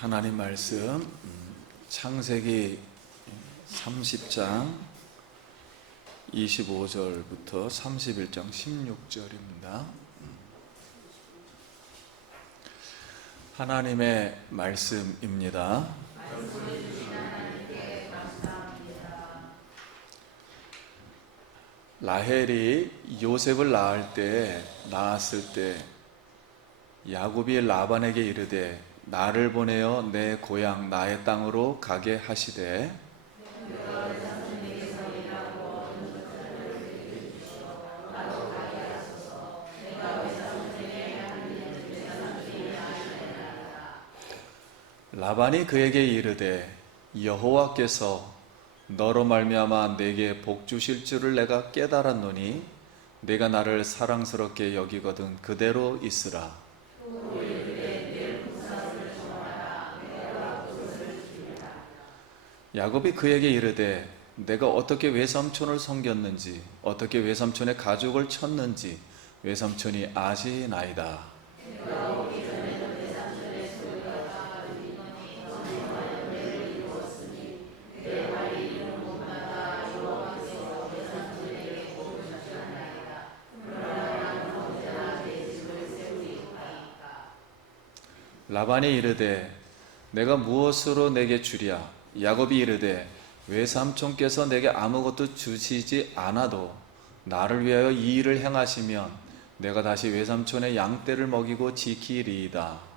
하나님 말씀 창세기 30장 25절부터 31장 16절입니다. 하나님의 말씀입니다. 라헬이 요셉을 낳았을 때 야곱이 라반에게 이르되 나를 보내어 내 고향 나의 땅으로 가게 하시되 라반이 그에게 이르되 여호와께서 너로 말미암아 내게 복 주실 줄을 내가 깨달았노니 내가 나를 사랑스럽게 여기거든 그대로 있으라. 야곱이 그에게 이르되 내가 어떻게 외삼촌을 섬겼는지 어떻게 외삼촌의 가죽을 쳤는지 외삼촌이 아시나이다. 라반이 이르되 내가 무엇으로 내게 주랴? 야곱이 이르되 외삼촌께서 내게 아무것도 주시지 않아도 나를 위하여 이 일을 행하시면 내가 다시 외삼촌의 양떼를 먹이고 지키리이다.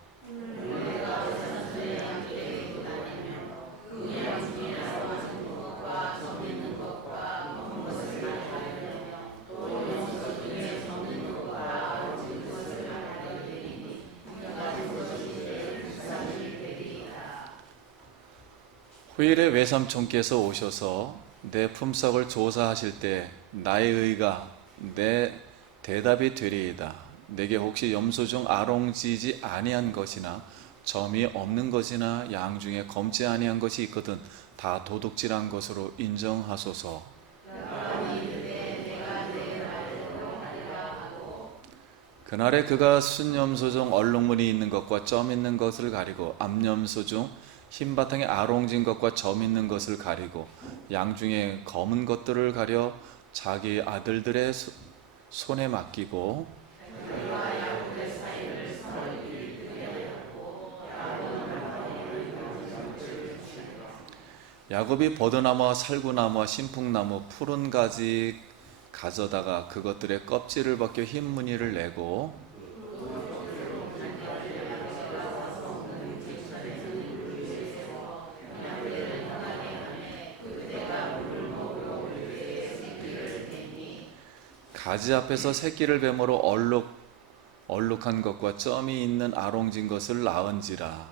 후일에 외삼촌께서 오셔서 내 품삯을 조사하실 때 나의 의가 내 대답이 되리이다. 내게 혹시 염소 중 아롱지지 아니한 것이나 점이 없는 것이나 양 중에 검지 아니한 것이 있거든 다 도둑질한 것으로 인정하소서. 그날에 그가 순염소 중 얼룩무늬 있는 것과 점 있는 것을 가리고 암염소 중 흰 바탕에 아롱진 것과 점 있는 것을 가리고 양 중에 검은 것들을 가려 자기 아들들의 손에 맡기고 야곱이 버드나무와 살구나무와 신풍나무 푸른 가지 가져다가 그것들의 껍질을 벗겨 흰 무늬를 내고 가지 앞에서 새끼를 뱀으로 얼룩한 것과 점이 있는 아롱진 것을 낳은지라.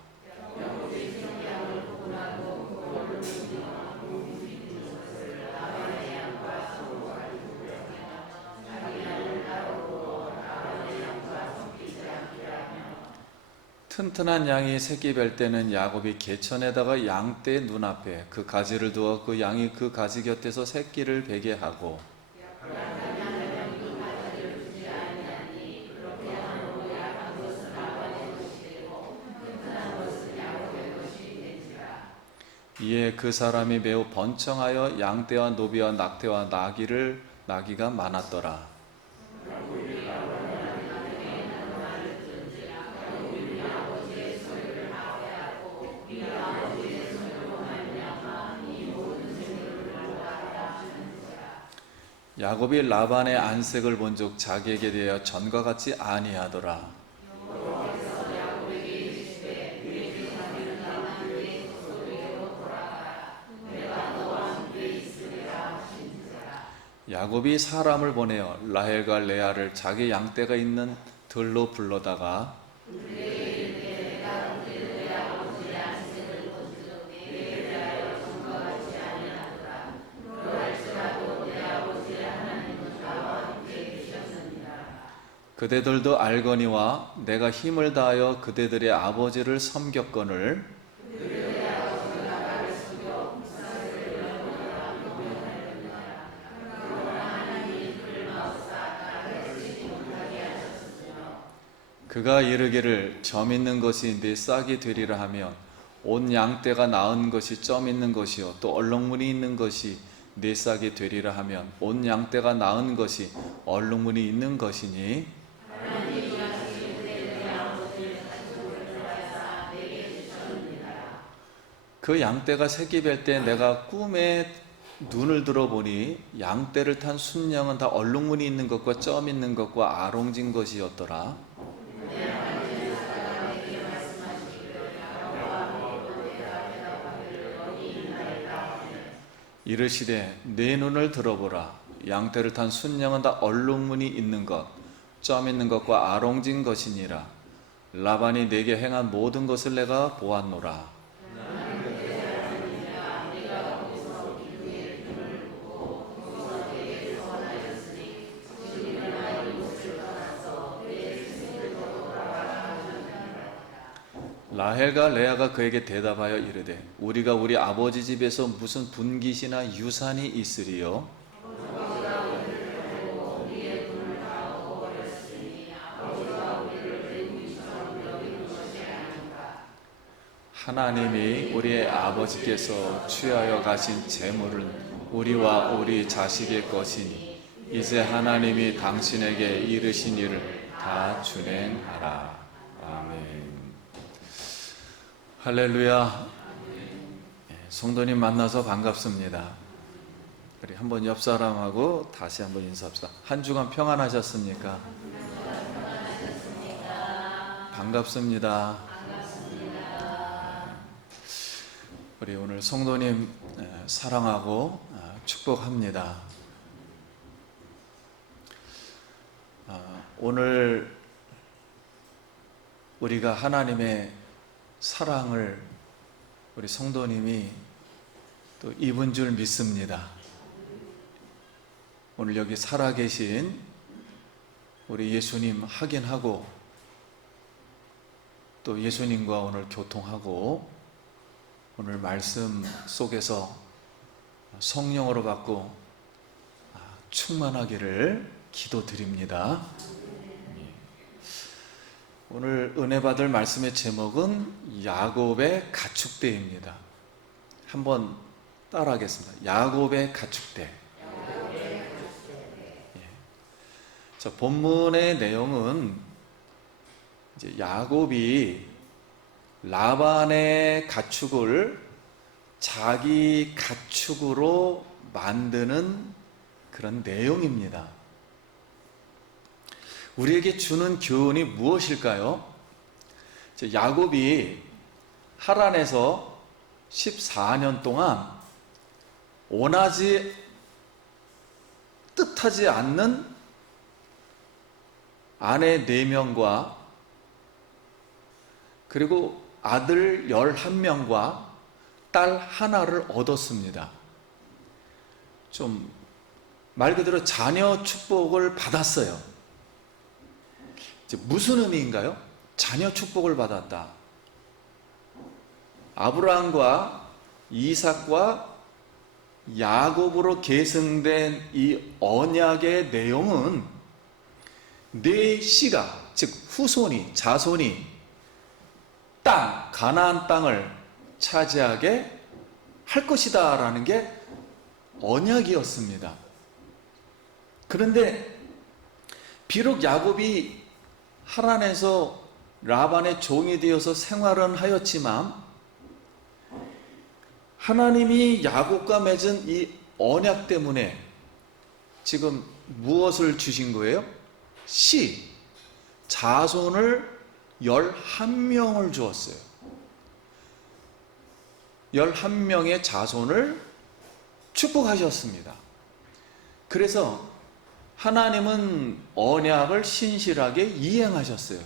튼튼한 양이 새끼 뵐 때는 야곱이 개천에다가 양떼 눈앞에 그 가지를 두어 그 양이 그 가지 곁에서 새끼를 베게 하고 이에 그 사람이 매우 번창하여 양떼와 노비와 낙태와 나귀가 많았더라. 야곱이 라반의 안색을 본즉 자기에게 대하여 전과 같지 아니하더라. 야곱이 사람을 보내어 라헬과 레아를 자기 양떼가 있는 들로 불러다가 그대들도 알거니와 내가 힘을 다하여 그대들의 아버지를 섬겼거늘 그가 이르기를 점 있는 것이 네 싹이 되리라 하면 온 양떼가 나은 것이 점 있는 것이요 또 얼룩무늬 있는 것이 네 싹이 되리라 하면 온 양떼가 나은 것이 얼룩무늬 있는 것이니 그 양떼가 새끼 뵐 때 내가 꿈에 눈을 들어보니 양떼를 탄 순양은 다 얼룩무늬 있는 것과 점 있는 것과 아롱진 것이었더라. 이르시되 내 눈을 들어보라. 양떼를 탄 순양은 다 얼룩무늬 있는 것, 점 있는 것과 아롱진 것이니라. 라반이 내게 행한 모든 것을 내가 보았노라. 라헬과 레아가 그에게 대답하여 이르되 우리가 우리 아버지 집에서 무슨 분깃이나 유산이 있으리요? 하나님이 우리의 아버지께서 취하여 가신 재물은 우리와 우리 자식의 것이니 이제 하나님이 당신에게 이르신 일을 다 준행하라. 아멘. 할렐루야. 성도님 만나서 반갑습니다. 우리 한번 옆 사람하고 다시 한번 인사합시다. 한 주간 평안하셨습니까? 반갑습니다. 우리 오늘 성도님 사랑하고 축복합니다. 오늘 우리가 하나님의 사랑을 우리 성도님이 또 입은 줄 믿습니다. 오늘 여기 살아계신 우리 예수님 확인하고 또 예수님과 오늘 교통하고 오늘 말씀 속에서 성령으로 받고 충만하기를 기도드립니다. 오늘 은혜 받을 말씀의 제목은 야곱의 가축대입니다. 한번 따라하겠습니다. 야곱의 가축대. 자, 본문의 내용은 이제 야곱이 라반의 가축을 자기 가축으로 만드는 그런 내용입니다. 우리에게 주는 교훈이 무엇일까요? 야곱이 하란에서 14년 동안 뜻하지 않는 아내 4명과 그리고 아들 11명과 딸 하나를 얻었습니다. 좀 말 그대로 자녀 축복을 받았어요. 무슨 의미인가요? 자녀 축복을 받았다. 아브라함과 이삭과 야곱으로 계승된 이 언약의 내용은 네 씨가, 즉 후손이, 자손이 가나안 땅을 차지하게 할 것이다 라는 게 언약이었습니다. 그런데 비록 야곱이 하란에서 라반의 종이 되어서 생활은 하였지만 하나님이 야곱과 맺은 이 언약 때문에 지금 무엇을 주신 거예요? 자손을 11명을 주었어요. 11명의 자손을 축복하셨습니다. 그래서 하나님은 언약을 신실하게 이행하셨어요.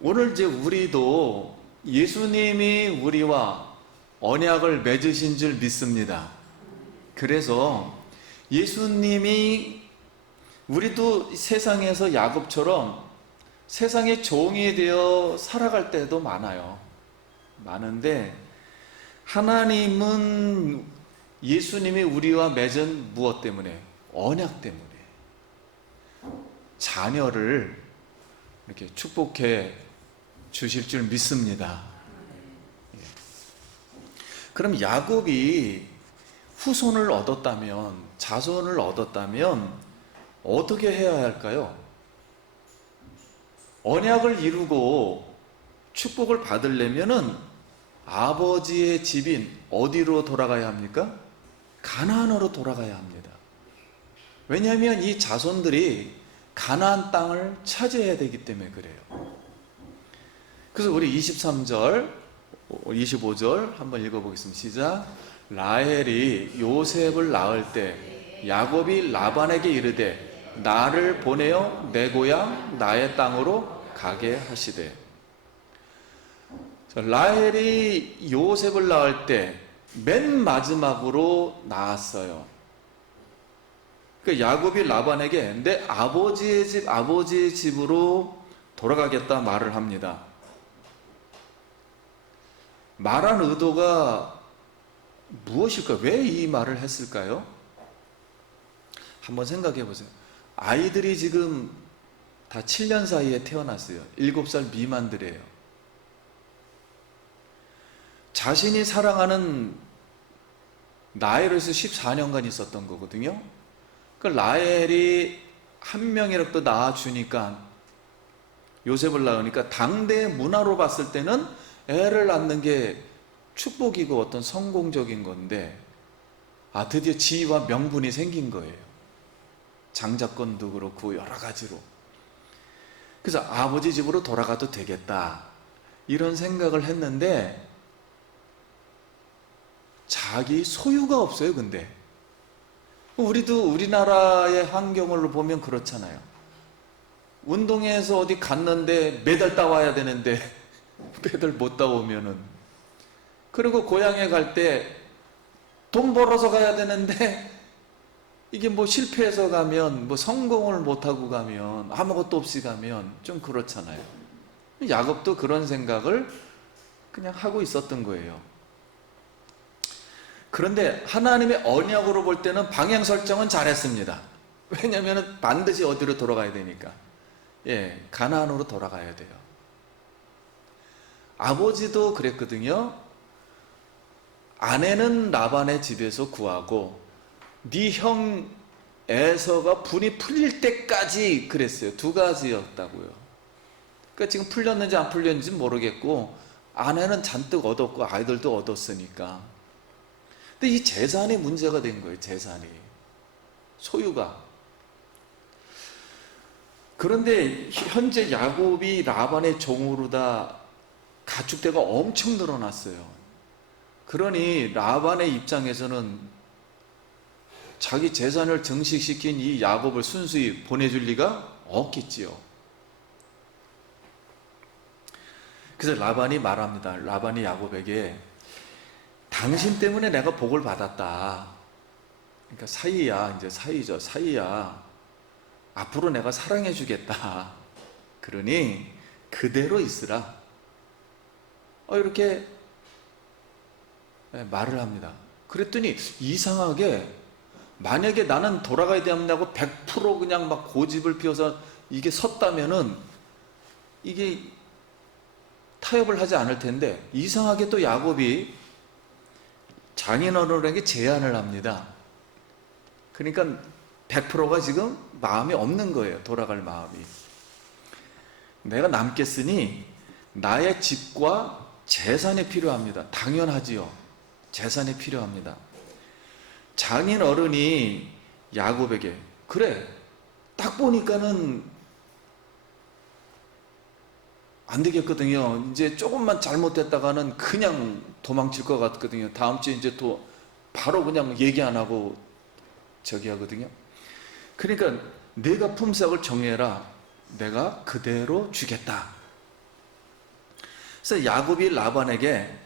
오늘 이제 우리도 예수님이 우리와 언약을 맺으신 줄 믿습니다. 그래서 예수님이 우리도 세상에서 야곱처럼 세상의 종이 되어 살아갈 때도 많은데 하나님은 예수님이 우리와 맺은 무엇 때문에? 언약 때문에 자녀를 이렇게 축복해 주실 줄 믿습니다. 그럼 야곱이 후손을 얻었다면, 자손을 얻었다면 어떻게 해야 할까요? 언약을 이루고 축복을 받으려면은 아버지의 집인 어디로 돌아가야 합니까? 가나안으로 돌아가야 합니다. 왜냐하면 이 자손들이 가나안 땅을 차지해야 되기 때문에 그래요. 그래서 우리 23절, 25절 한번 읽어보겠습니다. 시작. 라헬이 요셉을 낳을 때 야곱이 라반에게 이르되 나를 보내어 내 고향 나의 땅으로 가게 하시되. 라헬이 요셉을 낳을 때 맨 마지막으로 낳았어요. 그러니까 야곱이 라반에게 내 아버지의 집으로 돌아가겠다 말을 합니다. 말한 의도가 무엇일까? 왜 이 말을 했을까요? 한번 생각해 보세요. 아이들이 지금 다 7년 사이에 태어났어요. 7살 미만들이에요. 자신이 사랑하는 라헬에서 14년간 있었던 거거든요. 그 라헬이 한 명이라도 낳아주니까, 요셉을 낳으니까 당대 문화로 봤을 때는 애를 낳는 게 축복이고 어떤 성공적인 건데, 드디어 지위와 명분이 생긴 거예요. 장자권도 그렇고 여러 가지로. 그래서 아버지 집으로 돌아가도 되겠다 이런 생각을 했는데, 자기 소유가 없어요. 근데 우리도 우리나라의 환경을 보면 그렇잖아요. 운동회에서 어디 갔는데 매달 따와야 되는데 매달 못 따오면은, 그리고 고향에 갈 때 돈 벌어서 가야 되는데 이게 뭐 실패해서 가면, 뭐 성공을 못하고 가면, 아무것도 없이 가면 좀 그렇잖아요. 야곱도 그런 생각을 그냥 하고 있었던 거예요. 그런데 하나님의 언약으로 볼 때는 방향 설정은 잘했습니다. 왜냐하면 반드시 어디로 돌아가야 되니까. 가나안으로 돌아가야 돼요. 아버지도 그랬거든요. 아내는 라반의 집에서 구하고 네 형 에서가 분이 풀릴 때까지 그랬어요. 두 가지였다고요. 그러니까 지금 풀렸는지 안 풀렸는지 모르겠고, 아내는 잔뜩 얻었고 아이들도 얻었으니까. 근데 이 재산이 문제가 된 거예요. 재산이, 소유가. 그런데 현재 야곱이 라반의 종으로 다 가축대가 엄청 늘어났어요. 그러니 라반의 입장에서는 자기 재산을 증식시킨 이 야곱을 순수히 보내줄 리가 없겠지요. 그래서 라반이 말합니다. 라반이 야곱에게 당신 때문에 내가 복을 받았다. 그러니까 사이야, 이제 사이죠. 사이야. 앞으로 내가 사랑해 주겠다. 그러니 그대로 있으라. 이렇게 말을 합니다. 그랬더니 이상하게, 만약에 나는 돌아가야 된다고 100% 그냥 막 고집을 피워서 이게 섰다면은 이게 타협을 하지 않을 텐데, 이상하게 또 야곱이 장인어른에게 제안을 합니다. 그러니까 100%가 지금 마음이 없는 거예요. 돌아갈 마음이. 내가 남겠으니 나의 집과 재산이 필요합니다. 당연하지요. 재산이 필요합니다. 장인어른이 야곱에게, 그래, 딱 보니까는 안 되겠거든요. 이제 조금만 잘못됐다가는 그냥 도망칠 것 같거든요. 다음 주에 이제 또 바로 그냥 얘기 안 하고 저기 하거든요. 그러니까 내가 품삯을 정해라. 내가 그대로 주겠다. 그래서 야곱이 라반에게,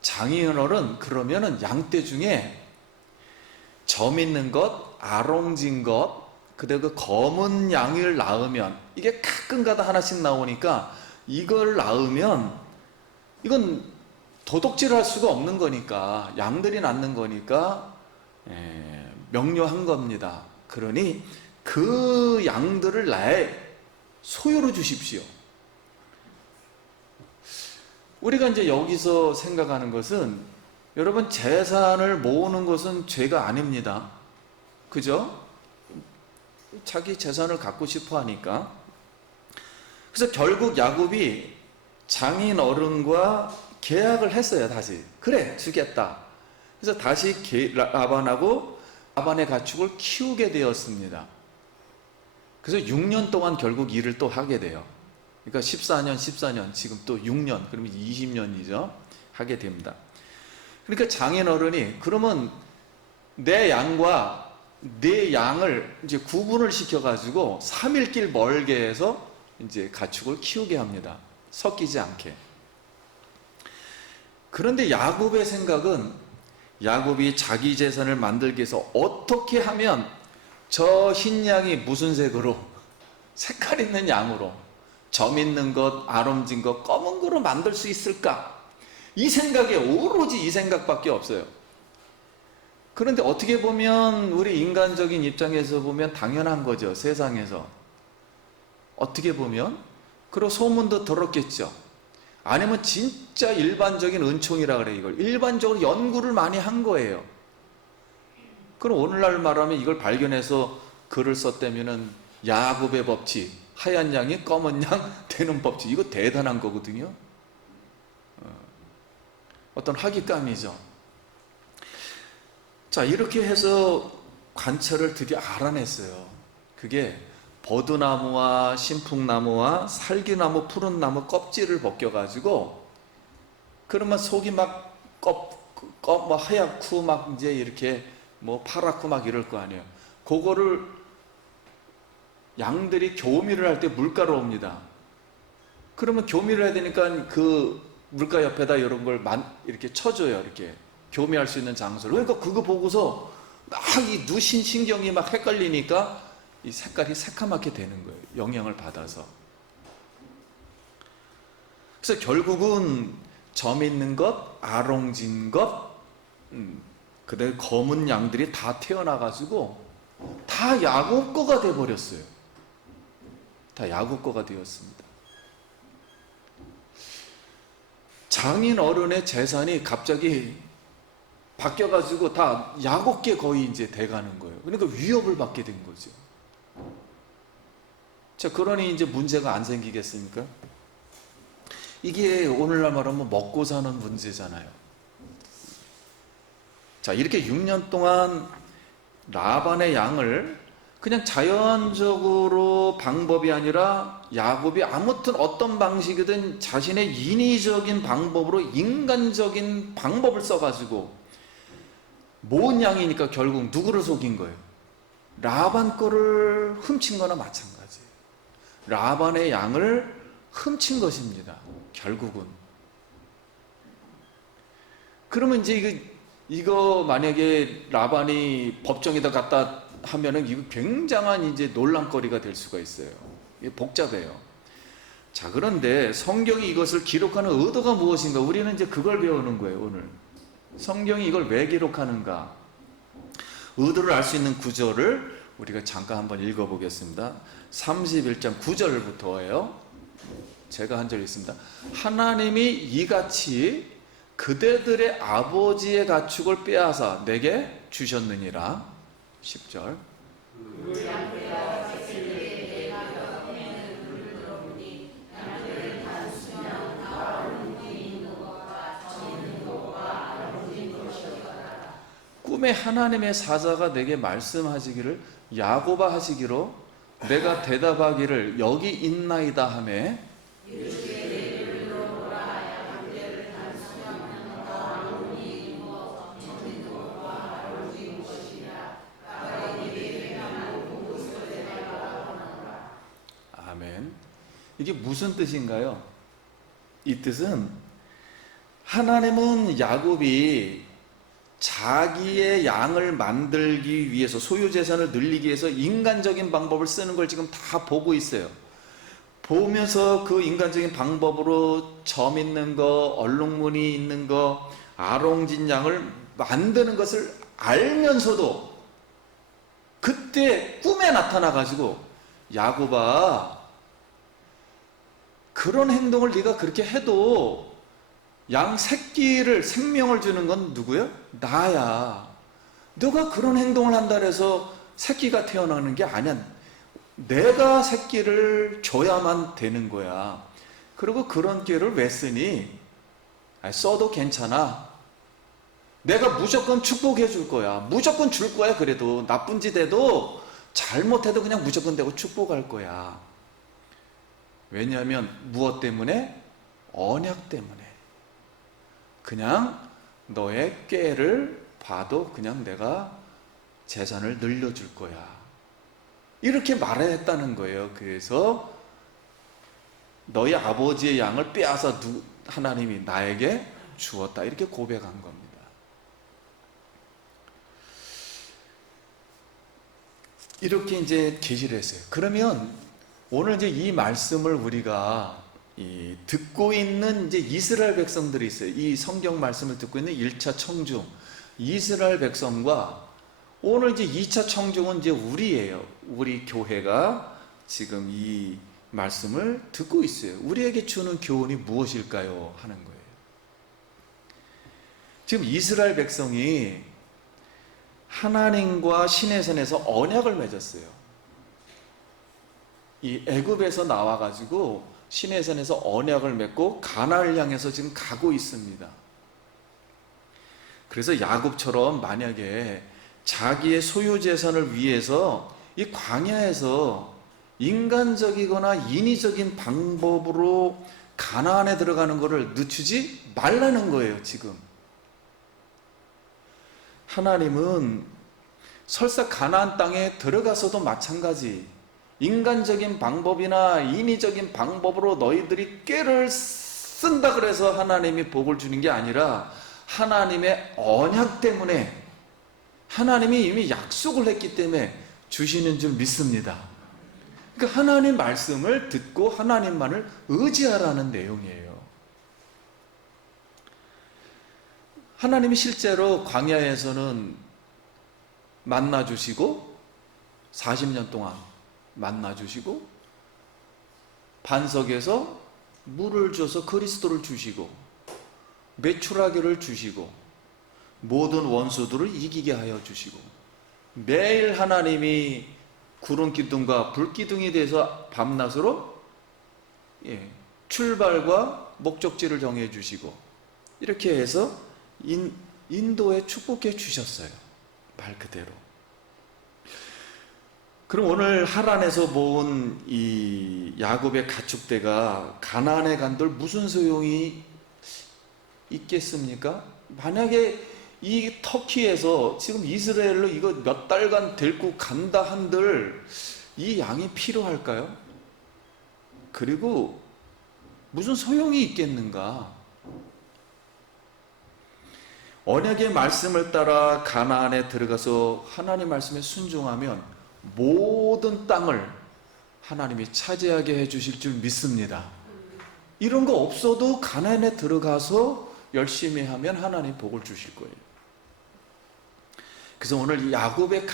장인어른, 그러면은 양떼 중에 점 있는 것, 아롱진 것, 그다음에 그 검은 양을 낳으면, 이게 가끔가다 하나씩 나오니까 이걸 낳으면 이건 도둑질을 할 수가 없는 거니까, 양들이 낳는 거니까 명료한 겁니다. 그러니 그 양들을 나의 소유로 주십시오. 우리가 이제 여기서 생각하는 것은, 여러분, 재산을 모으는 것은 죄가 아닙니다. 그죠? 자기 재산을 갖고 싶어 하니까. 그래서 결국 야곱이 장인 어른과 계약을 했어요. 다시 그래 주겠다. 그래서 다시 라반하고 라반의 가축을 키우게 되었습니다. 그래서 6년 동안 결국 일을 또 하게 돼요. 그러니까 14년 지금 또 6년, 그러면 20년이죠 하게 됩니다. 그러니까 장인 어른이 그러면 내 양과 내 양을 이제 구분을 시켜가지고 3일 길 멀게 해서 이제 가축을 키우게 합니다. 섞이지 않게. 그런데 야곱의 생각은, 야곱이 자기 재산을 만들기 위해서 어떻게 하면 저 흰 양이 무슨 색으로, 색깔 있는 양으로, 점 있는 것, 아름진 것, 검은 거로 만들 수 있을까? 이 생각에 오로지 이 생각밖에 없어요. 그런데 어떻게 보면 우리 인간적인 입장에서 보면 당연한 거죠. 세상에서 어떻게 보면. 그리고 소문도 들었겠죠. 아니면 진짜 일반적인 은총이라 그래. 이걸 일반적으로 연구를 많이 한 거예요. 그럼 오늘날 말하면 이걸 발견해서 글을 썼다면은 야곱의 법칙, 하얀 양이 검은 양 되는 법칙, 이거 대단한 거거든요. 어떤 학위감이죠. 자, 이렇게 해서 관찰을 드디어 알아냈어요. 그게 버드나무와 신풍나무와 살기나무, 푸른 나무 껍질을 벗겨가지고, 그러면 속이 막 뭐 하얗고 막 이제 이렇게 뭐 파랗고 막 이럴 거 아니에요. 그거를 양들이 교미를 할 때 물가로 옵니다. 그러면 교미를 해야 되니까 그 물가 옆에다 이런 걸 이렇게 쳐줘요. 이렇게 교미할 수 있는 장소를. 그러니까 그거 보고서 막 이 누신 신경이 막 헷갈리니까 이 색깔이 새카맣게 되는 거예요. 영향을 받아서. 그래서 결국은 점 있는 것, 아롱진 것, 그다음에 검은 양들이 다 태어나가지고 다 야곱 거가 돼버렸어요. 다 야곱 거가 되었습니다. 장인 어른의 재산이 갑자기 바뀌어가지고 다 야곱게 거의 이제 돼가는 거예요. 그러니까 위협을 받게 된 거죠. 자, 그러니 이제 문제가 안 생기겠습니까? 이게 오늘날 말하면 먹고 사는 문제잖아요. 자, 이렇게 6년 동안 라반의 양을 그냥 자연적으로 방법이 아니라 야곱이 아무튼 어떤 방식이든 자신의 인위적인 방법으로 인간적인 방법을 써가지고 모은 양이니까 결국 누구를 속인 거예요? 라반 거를 훔친 거나 마찬가지예요. 라반의 양을 훔친 것입니다. 결국은. 그러면 이제 이거 만약에 라반이 법정에다 갖다 하면은 이거 굉장한 이제 논란거리가 될 수가 있어요. 이게 복잡해요. 자, 그런데 성경이 이것을 기록하는 의도가 무엇인가? 우리는 이제 그걸 배우는 거예요, 오늘. 성경이 이걸 왜 기록하는가? 의도를 알 수 있는 구절을 우리가 잠깐 한번 읽어보겠습니다. 31장 9절부터예요. 제가 한 절 읽습니다. 하나님이 이같이 그대들의 아버지의 가축을 빼앗아 내게 주셨느니라. 10절. 꿈에 하나님의 사자가 내게 말씀하시기를 야곱아 하시기로 내가 대답하기를 여기 있나이다 하매 아멘. 이게 무슨 뜻인가요? 이 뜻은 하나님은 야곱이 자기의 양을 만들기 위해서, 소유 재산을 늘리기 위해서 인간적인 방법을 쓰는 걸 지금 다 보고 있어요. 보면서 그 인간적인 방법으로 점 있는 거, 얼룩무늬 있는 거, 아롱진 양을 만드는 것을 알면서도 그때 꿈에 나타나가지고 야곱아, 그런 행동을 네가 그렇게 해도 양 새끼를 생명을 주는 건 누구야? 나야. 너가 그런 행동을 한다 해서 새끼가 태어나는 게 아니야. 내가 새끼를 줘야만 되는 거야. 그리고 그런 기회를 왜 쓰니? 써도 괜찮아. 내가 무조건 축복해 줄 거야. 무조건 줄 거야. 그래도 나쁜 짓 해도 잘못해도 그냥 무조건 되고 축복할 거야. 왜냐하면 무엇 때문에? 언약 때문에. 그냥 너의 꾀를 봐도 그냥 내가 재산을 늘려줄 거야. 이렇게 말했다는 거예요. 그래서 너희 아버지의 양을 빼앗아 하나님이 나에게 주었다. 이렇게 고백한 겁니다. 이렇게 이제 계시를 했어요. 그러면 오늘 이제 이 말씀을 우리가 듣고 있는 이제 이스라엘 백성들이 있어요. 이 성경 말씀을 듣고 있는 1차 청중 이스라엘 백성과 오늘 이제 2차 청중은 이제 우리예요. 우리 교회가 지금 이 말씀을 듣고 있어요. 우리에게 주는 교훈이 무엇일까요? 하는 거예요. 지금 이스라엘 백성이 하나님과 시내산에서 언약을 맺었어요. 이 애굽에서 나와가지고 시내산에서 언약을 맺고 가나안을 향해서 지금 가고 있습니다. 그래서 야곱처럼 만약에 자기의 소유 재산을 위해서 이 광야에서 인간적이거나 인위적인 방법으로 가나안에 들어가는 것을 늦추지 말라는 거예요. 지금 하나님은 설사 가나안 땅에 들어가서도 마찬가지 인간적인 방법이나 인위적인 방법으로 너희들이 꾀를 쓴다 그래서 하나님이 복을 주는 게 아니라 하나님의 언약 때문에 하나님이 이미 약속을 했기 때문에 주시는 줄 믿습니다. 그러니까 하나님 말씀을 듣고 하나님만을 의지하라는 내용이에요. 하나님이 실제로 광야에서는 만나 주시고 40년 동안 만나 주시고 반석에서 물을 줘서 그리스도를 주시고 메추라기를 주시고 모든 원수들을 이기게 하여 주시고 매일 하나님이 구름 기둥과 불 기둥이 돼서 밤낮으로 출발과 목적지를 정해 주시고 이렇게 해서 인도에 축복해 주셨어요. 말 그대로. 그럼 오늘 하란에서 모은 이 야곱의 가축대가 가나안에 간들 무슨 소용이 있겠습니까? 만약에 이 터키에서 지금 이스라엘로 이거 몇 달간 데리고 간다 한들 이 양이 필요할까요? 그리고 무슨 소용이 있겠는가? 언약의 말씀을 따라 가나안에 들어가서 하나님 말씀에 순종하면 모든 땅을 하나님이 차지하게 해주실 줄 믿습니다. 이런 거 없어도 가나안에 들어가서 열심히 하면 하나님 복을 주실 거예요. 그래서 오늘 야곱의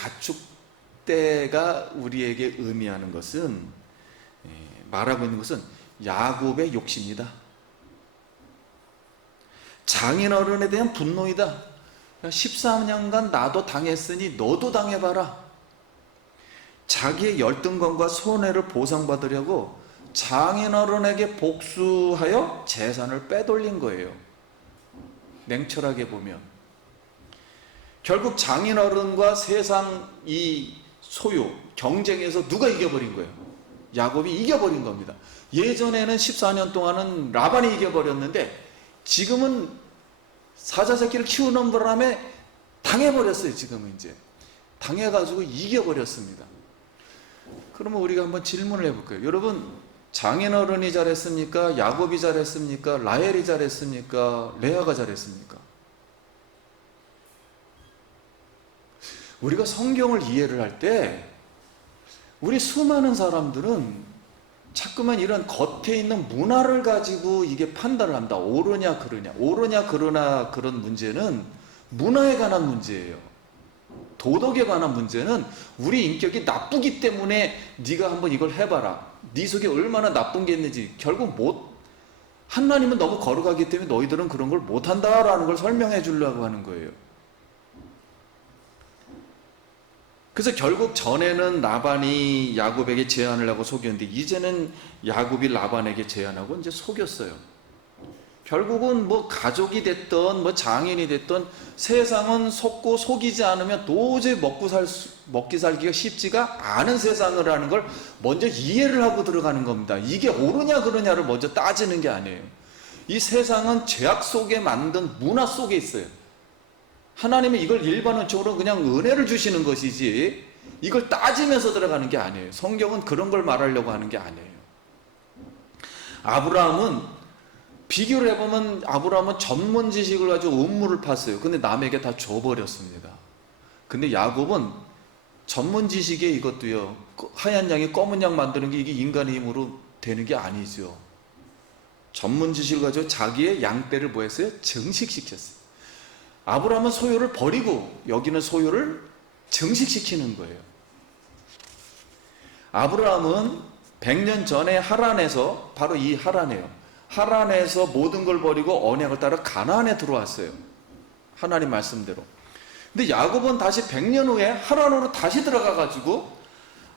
가축대가 우리에게 의미하는 것은 말하고 있는 것은 야곱의 욕심이다. 장인어른에 대한 분노이다. 13년간 나도 당했으니 너도 당해봐라. 자기의 열등감과 손해를 보상받으려고 장인어른에게 복수하여 재산을 빼돌린 거예요. 냉철하게 보면 결국 장인어른과 세상 이 소유 경쟁에서 누가 이겨버린 거예요? 야곱이 이겨버린 겁니다. 예전에는 14년 동안은 라반이 이겨버렸는데 지금은 사자새끼를 키우는 바람에 당해버렸어요. 지금은 이제 당해가지고 이겨버렸습니다. 그러면 우리가 한번 질문을 해볼까요? 여러분, 장인어른이 잘했습니까? 야곱이 잘했습니까? 라헬이 잘했습니까? 레아가 잘했습니까? 우리가 성경을 이해를 할 때 우리 수많은 사람들은 자꾸만 이런 겉에 있는 문화를 가지고 이게 판단을 한다. 옳으냐 그르냐. 옳으냐 그르나 그런 문제는 문화에 관한 문제예요. 도덕에 관한 문제는 우리 인격이 나쁘기 때문에 네가 한번 이걸 해봐라. 네 속에 얼마나 나쁜 게 있는지 결국 하나님은 너무 거룩하기 때문에 너희들은 그런 걸 못한다라는 걸 설명해 주려고 하는 거예요. 그래서 결국 전에는 라반이 야곱에게 제안을 하고 속였는데 이제는 야곱이 라반에게 제안하고 이제 속였어요. 결국은 뭐 가족이 됐던 뭐 장인이 됐던 세상은 속고 속이지 않으면 도저히 먹기 살기가 쉽지가 않은 세상을 하는 걸 먼저 이해를 하고 들어가는 겁니다. 이게 옳으냐 그러냐를 먼저 따지는 게 아니에요. 이 세상은 죄악 속에 만든 문화 속에 있어요. 하나님이 이걸 일반적으로 그냥 은혜를 주시는 것이지 이걸 따지면서 들어가는 게 아니에요. 성경은 그런 걸 말하려고 하는 게 아니에요. 아브라함은 비교를 해보면 아브라함은 전문 지식을 가지고 우물을 팠어요. 근데 남에게 다 줘버렸습니다. 근데 야곱은 전문 지식에 이것도요, 하얀 양이 검은 양 만드는 게 이게 인간의 힘으로 되는 게 아니죠. 전문 지식을 가지고 자기의 양떼를 뭐 했어요? 증식시켰어요. 아브라함은 소유를 버리고 여기는 소유를 증식시키는 거예요. 아브라함은 100년 전에 하란에서, 바로 이 하란이에요. 하란에서 모든 걸 버리고 언약을 따라 가나안에 들어왔어요. 하나님 말씀대로. 근데 야곱은 다시 100년 후에 하란으로 다시 들어가 가지고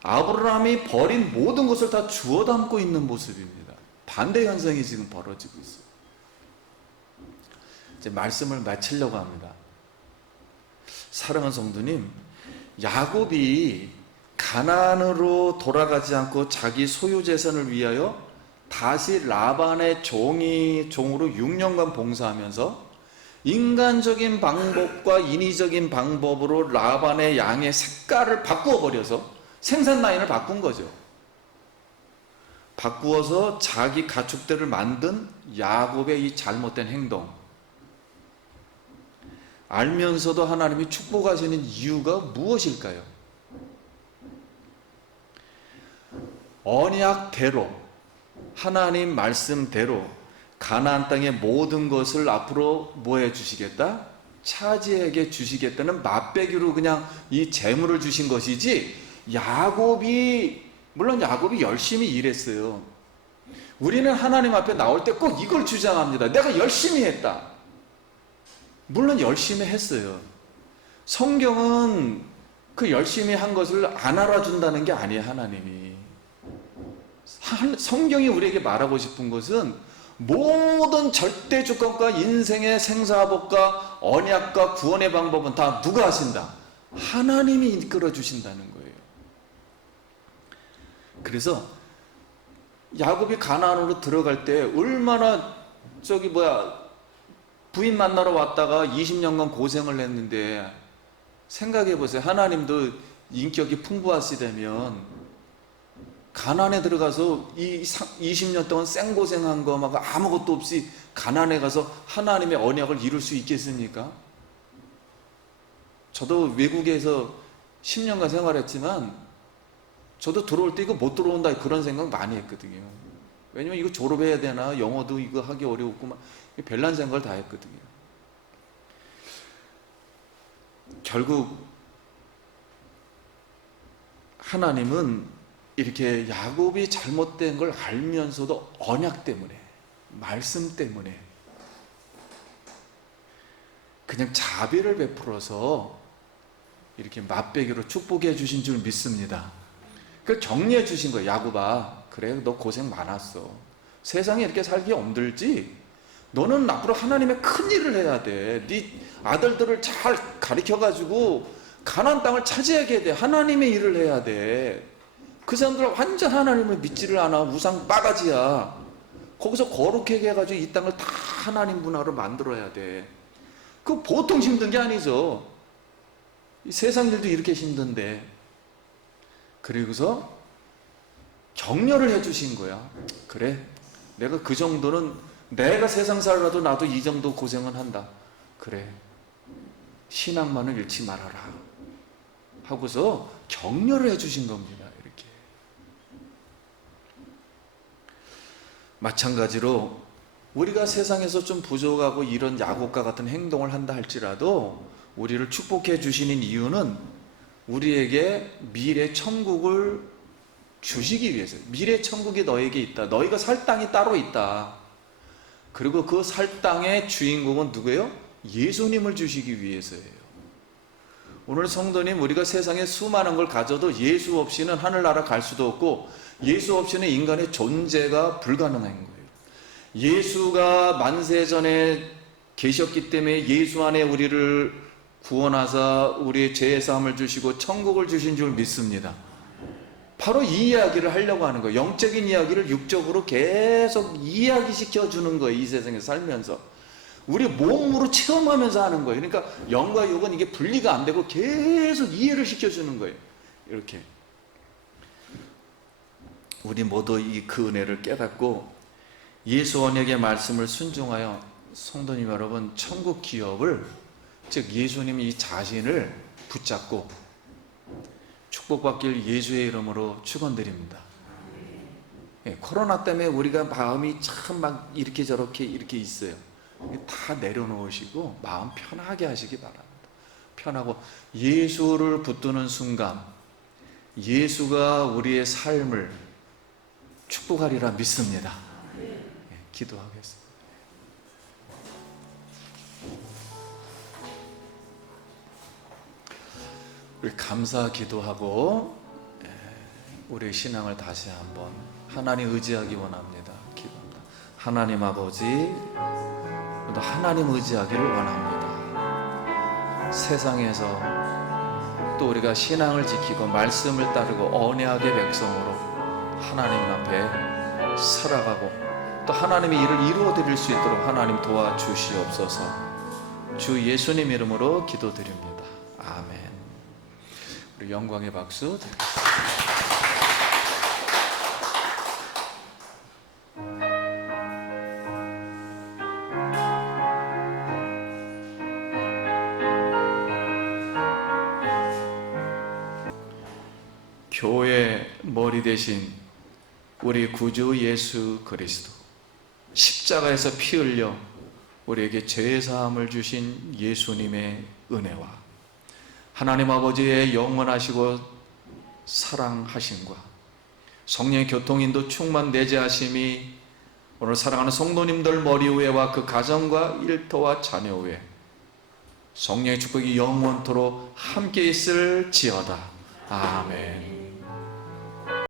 아브라함이 버린 모든 것을 다 주워 담고 있는 모습입니다. 반대 현상이 지금 벌어지고 있어요. 이제 말씀을 마치려고 합니다. 사랑하는 성도님, 야곱이 가나안으로 돌아가지 않고 자기 소유 재산을 위하여 다시 라반의 종으로 6년간 봉사하면서 인간적인 방법과 인위적인 방법으로 라반의 양의 색깔을 바꾸어 버려서 생산 라인을 바꾼 거죠. 바꾸어서 자기 가축들을 만든 야곱의 이 잘못된 행동, 알면서도 하나님이 축복하시는 이유가 무엇일까요? 언약대로, 하나님 말씀대로 가나안 땅의 모든 것을 앞으로 뭐 해주시겠다? 차지하게 주시겠다는 맛배기로 그냥 이 재물을 주신 것이지, 물론 야곱이 열심히 일했어요. 우리는 하나님 앞에 나올 때 꼭 이걸 주장합니다. 내가 열심히 했다. 물론 열심히 했어요. 성경은 그 열심히 한 것을 안 알아준다는 게 아니에요. 하나님이. 성경이 우리에게 말하고 싶은 것은 모든 절대 주권과 인생의 생사복과 언약과 구원의 방법은 다 누가 하신다? 하나님이 이끌어 주신다는 거예요. 그래서 야곱이 가나안으로 들어갈 때 얼마나 부인 만나러 왔다가 20년간 고생을 했는데, 생각해 보세요. 하나님도 인격이 풍부하시다면 가나안에 들어가서 이 20년 동안 생고생한 거 막 아무것도 없이 가나안에 가서 하나님의 언약을 이룰 수 있겠습니까? 저도 외국에서 10년간 생활했지만 저도 들어올 때 이거 못 들어온다 그런 생각 많이 했거든요. 왜냐면 이거 졸업해야 되나, 영어도 이거 하기 어려웠고 막 별난 생각을 다 했거든요. 결국 하나님은 이렇게 야곱이 잘못된 걸 알면서도 언약 때문에, 말씀 때문에 그냥 자비를 베풀어서 이렇게 맛배기로 축복해 주신 줄 믿습니다. 그 정리해 주신 거예요. 야곱아, 그래, 너 고생 많았어. 세상에 이렇게 살기 힘들지? 너는 앞으로 하나님의 큰 일을 해야 돼. 네 아들들을 잘 가르쳐 가지고 가나안 땅을 차지하게 돼. 하나님의 일을 해야 돼. 그 사람들은 완전 하나님을 믿지를 않아. 우상 바가지야. 거기서 거룩하게 해가지고 이 땅을 다 하나님 문화로 만들어야 돼. 그 보통 힘든 게 아니죠. 이 세상 일도 이렇게 힘든데. 그리고서 격려를 해주신 거야. 그래, 내가 그 정도는, 내가 세상 살아도 나도 이 정도 고생은 한다. 그래, 신앙만은 잃지 말아라 하고서 격려를 해주신 겁니다. 이렇게. 마찬가지로 우리가 세상에서 좀 부족하고 이런 야곱과 같은 행동을 한다 할지라도 우리를 축복해 주시는 이유는 우리에게 미래 천국을 주시기 위해서. 미래 천국이 너에게 있다. 너희가 살 땅이 따로 있다. 그리고 그 살 땅의 주인공은 누구예요? 예수님을 주시기 위해서예요. 오늘 성도님, 우리가 세상에 수많은 걸 가져도 예수 없이는 하늘나라 갈 수도 없고 예수 없이는 인간의 존재가 불가능한 거예요. 예수가 만세전에 계셨기 때문에 예수 안에 우리를 구원하사 우리의 죄의 사함을 주시고 천국을 주신 줄 믿습니다. 바로 이 이야기를 하려고 하는 거예요. 영적인 이야기를 육적으로 계속 이야기시켜 주는 거예요. 이 세상에 살면서 우리 몸으로 체험하면서 하는 거예요. 그러니까 영과 육은 이게 분리가 안 되고 계속 이해를 시켜주는 거예요. 이렇게 우리 모두 그 은혜를 깨닫고 예수 언약의 말씀을 순종하여 성도님 여러분, 천국 기업을, 즉 예수님 이 자신을 붙잡고 축복받길 예수의 이름으로 축원드립니다. 코로나 때문에 우리가 마음이 참 막 이렇게 저렇게 이렇게 있어요. 다 내려놓으시고 마음 편하게 하시기 바랍니다. 편하고 예수를 붙드는 순간 예수가 우리의 삶을 축복하리라 믿습니다. 기도하겠습니다. 우리 감사 기도하고 우리의 신앙을 다시 한번 하나님 의지하기 원합니다. 기도합니다. 하나님 아버지, 하나님 의지하기를 원합니다. 세상에서 또 우리가 신앙을 지키고 말씀을 따르고 언약의 백성으로 하나님 앞에 살아가고 또 하나님의 일을 이루어 드릴 수 있도록 하나님 도와주시옵소서. 주 예수님 이름으로 기도드립니다. 아멘. 우리 영광의 박수 드리겠습니다. 교회 머리 대신 우리 구주 예수 그리스도, 십자가에서 피 흘려 우리에게 죄 사함을 주신 예수님의 은혜와 하나님 아버지의 영원하시고 사랑하심과 성령의 교통인도 충만 내재하심이 오늘 사랑하는 성도님들 머리 위에와 그 가정과 일터와 자녀 위에 성령의 축복이 영원토록 함께 있을지어다. 아멘.